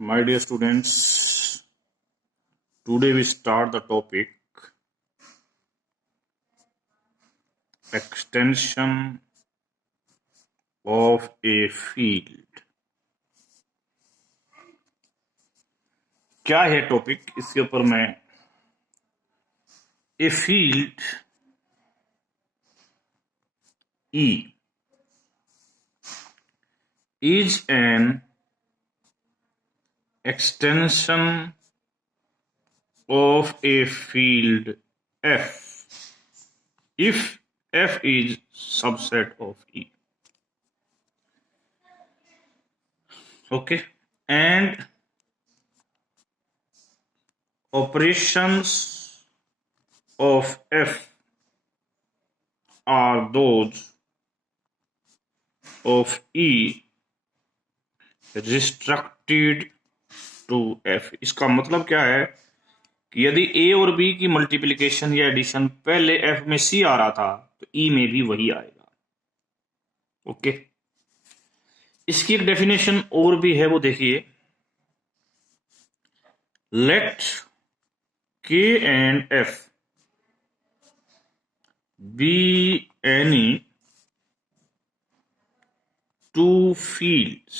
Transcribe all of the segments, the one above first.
My dear students, today we start the topic extension of a field. क्या है topic? इसके ऊपर मैं a field E is an extension of a field F if F is subset of E. Okay, and operations of F are those of E restricted to F. इसका मतलब क्या है कि यदि A और B की मल्टीप्लिकेशन या addition पहले F में C आ रहा था तो E में भी वही आएगा. ओके, इसकी एक डेफिनेशन और भी है, वो देखिए. Let K and F be any two fields.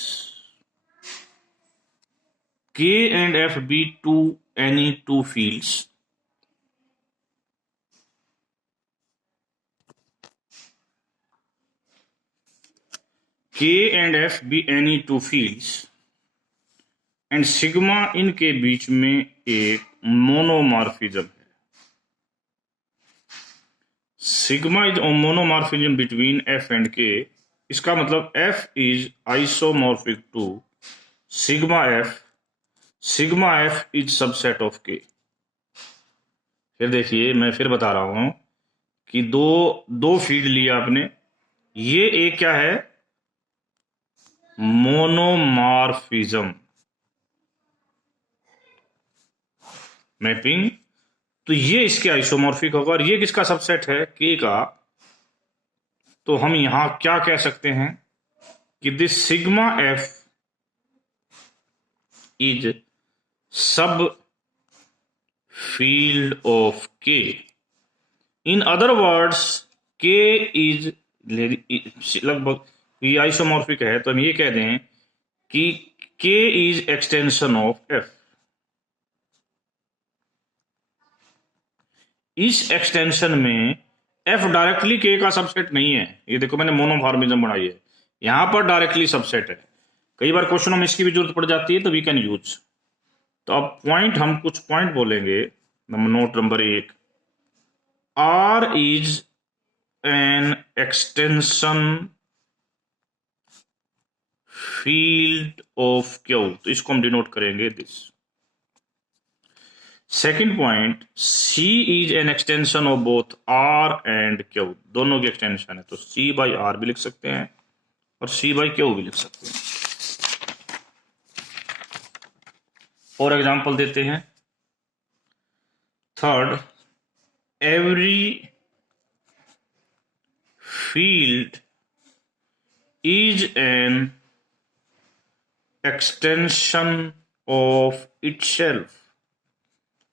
K and F be any two fields. K and F be any two fields and sigma इनके बीच में एक मोनोमॉर्फिज्म है. Sigma is monomorphism between F and K. इसका मतलब F is isomorphic to sigma F. Sigma F is subset of K. फिर देखिए, मैं फिर बता रहा हूं कि दो फील्ड लिया आपने. ये एक क्या है? मोनोमॉर्फिज्म मैपिंग. तो ये इसके आइसोमॉर्फिक होगा और ये किसका सबसेट है? K का. तो हम यहां क्या कह सकते हैं कि दिस सिग्मा F इज सब field of K. In other words K is लगभग ये आइसोमॉर्फिक है, तो हम ये कह दें कि K is extension of F. इस एक्सटेंशन में F डायरेक्टली K का सबसेट नहीं है. ये देखो, मैंने मोनोमॉर्फिज्म बनाई है, यहां पर डायरेक्टली सबसेट है. कई बार क्वेश्चनों में इसकी भी जरूरत पड़ जाती है, तो वी कैन यूज. तो अब पॉइंट, हम कुछ पॉइंट बोलेंगे. Note number 1, R is an extension field of Q. तो इसको हम डिनोट करेंगे this. Second point, C is an extension of both R and Q. दोनों की एक्सटेंशन है, तो C बाई R भी लिख सकते हैं और C बाई Q भी लिख सकते हैं. और एग्जांपल देते हैं. Third, every field is an extension of itself.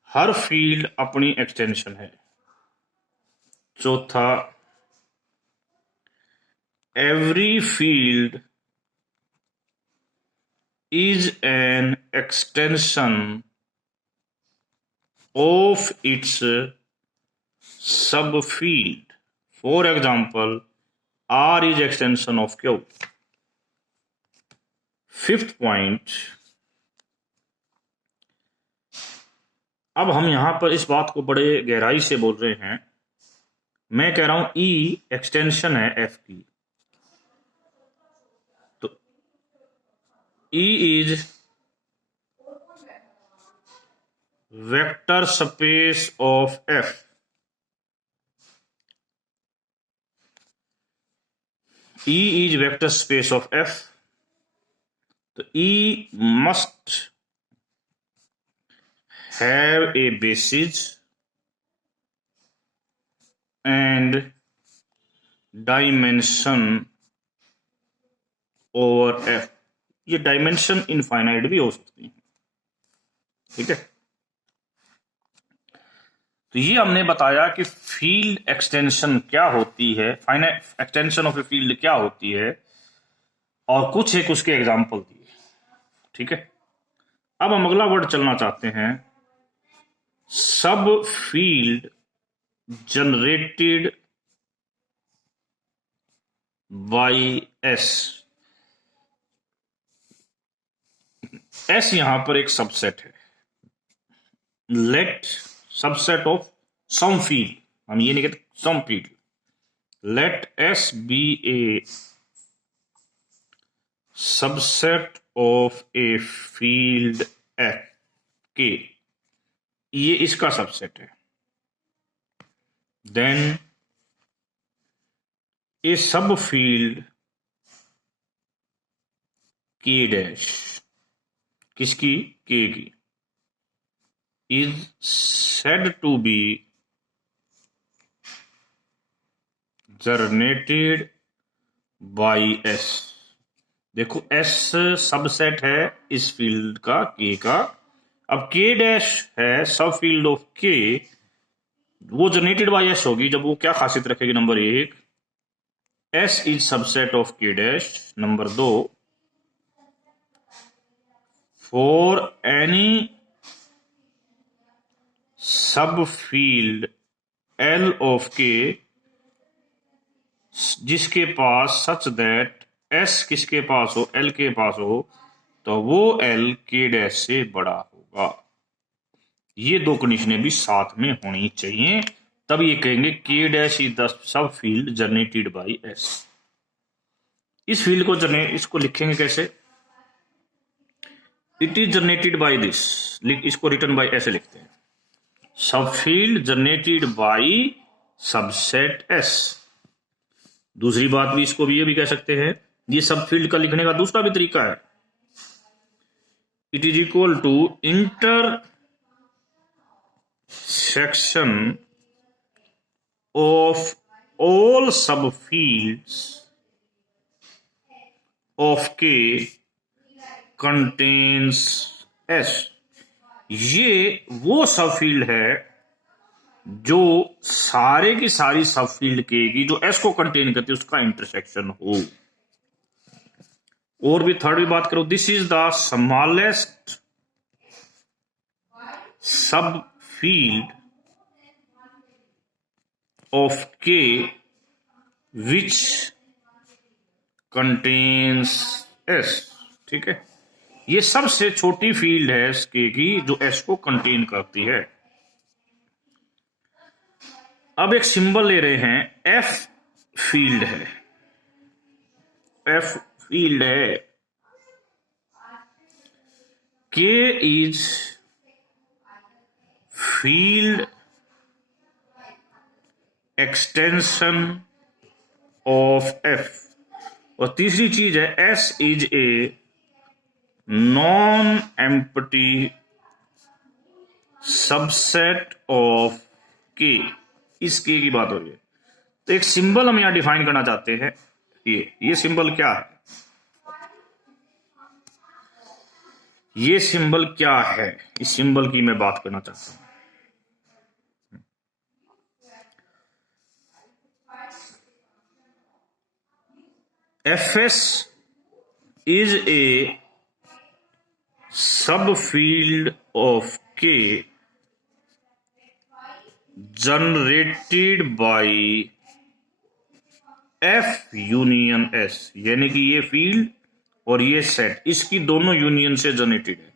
हर फील्ड अपनी एक्सटेंशन है. चौथा, every field is an extension of its sub field. For example, R is extension of Q. Fifth point, अब हम यहां पर इस बात को बड़े गहराई से बोल रहे हैं. मैं कह रहा हूं E एक्सटेंशन है F की, तो E is vector space of F. E is vector space of F. तो E must have a basis and dimension over F. ये डायमेंशन इनफाइनाइट भी हो सकती है. ठीक है। तो ये हमने बताया कि फील्ड एक्सटेंशन क्या होती है, finite extension of a field क्या होती है, और कुछ एक उसके एग्जाम्पल दिए। ठीक है। अब हम अगला वर्ड चलना चाहते हैं, sub field generated by S. S यहां पर एक सबसेट है। Let subset of some field, हम ये नहीं कहते some field, let S be a subset of a field F K, ये इसका सबसेट है। देन ए सब फील्ड के डैश, किसकी, के की, is said to be generated by S. देखो एस सबसेट है इस फील्ड का, के का। अब के डैश है सब फील्ड ऑफ के, वो जनरेटेड बाई एस होगी जब वो क्या खासियत रखेगी, number 1 S is subset of के डैश, नंबर 2 फॉर एनी सब फील्ड एल ऑफ के जिसके पास सच दैट एस किसके पास हो, एल के पास हो, तो वो एल के डैश से बड़ा होगा। ये दो कंडीशनें भी साथ में होनी चाहिए, तब ये कहेंगे के dash is the sub field generated by S. इस फील्ड को इसको लिखेंगे कैसे, it is generated by this, इसको रिटर्न बाई ऐसे लिखते हैं, sub field generated by subset S. दूसरी बात भी, इसको भी ये भी कह सकते हैं, ये सब फील्ड का लिखने का दूसरा भी तरीका है, it is equal to intersection of all subfields of K contains S. ये वो सब फील्ड है जो सारे की सारी सब फील्ड के की जो एस को कंटेन करती है उसका इंटरसेक्शन हो। और भी थर्ड भी बात करो, दिस इज द स्मॉलेस्ट सब फील्ड ऑफ के विच कंटेन्स एस। ठीक है, ये सबसे छोटी फील्ड है के की जो एस को कंटेन करती है। अब एक सिंबल ले रहे हैं, एफ फील्ड है, एफ फील्ड है, के is field extension of F. और तीसरी चीज है S is a non empty subset of के। इस के की बात हो रही है, तो एक सिंबल हम यहां डिफाइन करना चाहते हैं, ये सिंबल क्या है, ये सिंबल क्या है, इस सिंबल की मैं बात करना चाहता हूं। एफएस इज ए सब फील्ड ऑफ के generated by F union S, यानी कि ये फील्ड और ये सेट इसकी दोनों यूनियन से जनरेटेड है।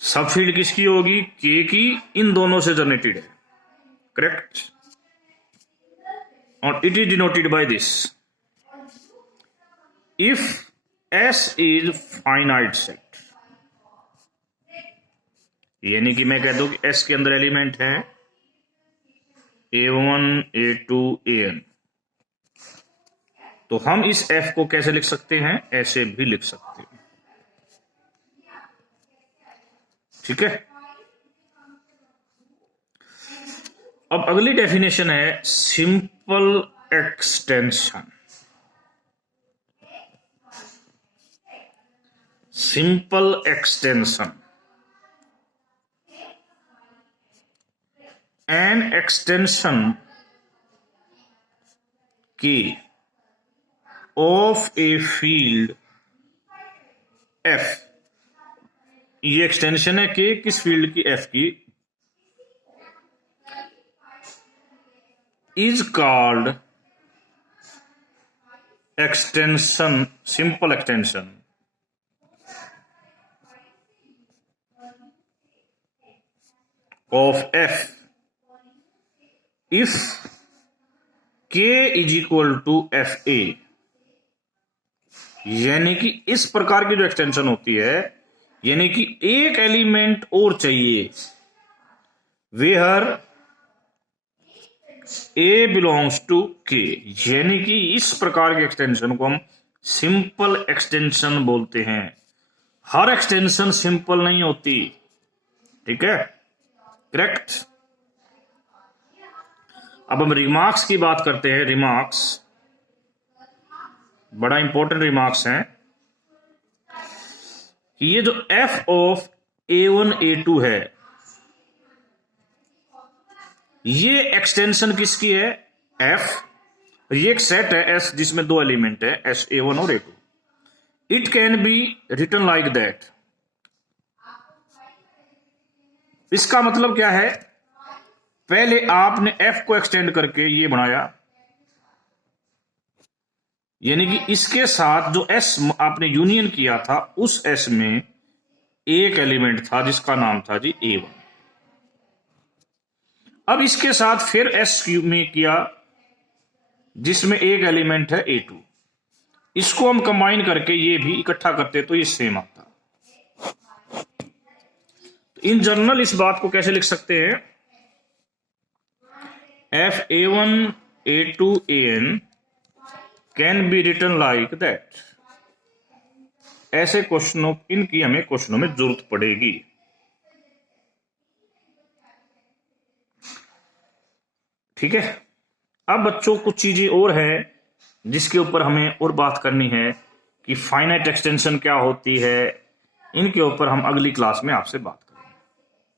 सब फील्ड किसकी होगी, के की, इन दोनों से जनरेटेड है, करेक्ट। और it is denoted by this, if S is finite set, यानी कि मैं कह दूं कि एस के अंदर एलिमेंट है A1 A2 AN, तो हम इस एफ को कैसे लिख सकते हैं, ऐसे भी लिख सकते हैं। ठीक है, अब अगली डेफिनेशन है simple extension. Simple extension, an extension K of a field F, ये एक्सटेंशन है कि किस फील्ड की, एफ की, is called extension, simple extension of F if k is equal to F A. यानी कि इस प्रकार की जो एक्सटेंशन होती है, यानी कि एक एलिमेंट और चाहिए वेयर ए बिलोंग्स टू के, यानी कि इस प्रकार की एक्सटेंशन को हम सिंपल एक्सटेंशन बोलते हैं। हर एक्सटेंशन सिंपल नहीं होती, ठीक है, करेक्ट। अब हम रिमार्क्स की बात करते हैं। रिमार्क्स बड़ा इंपॉर्टेंट रिमार्क्स हैं कि ये जो एफ ऑफ A1 A2 है, ये एक्सटेंशन किसकी है, एफ। ये एक सेट है एस जिसमें दो एलिमेंट है, एस A1 और A2। It can be written like that. इसका मतलब क्या है, पहले आपने एफ को एक्सटेंड करके ये बनाया, यानी कि इसके साथ जो एस आपने यूनियन किया था, उस एस में एक एलिमेंट था जिसका नाम था जी A1। अब इसके साथ फिर एस में किया जिसमें एक एलिमेंट है A2। इसको हम कंबाइन करके ये भी इकट्ठा करते तो ये सेम आता। इन जनरल इस बात को कैसे लिख सकते हैं, F A1 A2 AN can be written like that. ऐसे क्वेश्चनों, इनकी हमें क्वेश्चनों में जरूरत पड़ेगी। ठीक है। अब बच्चों कुछ चीजें और है जिसके ऊपर हमें और बात करनी है कि फाइनाइट एक्सटेंशन क्या होती है। इनके ऊपर हम अगली क्लास में आपसे बात करेंगे।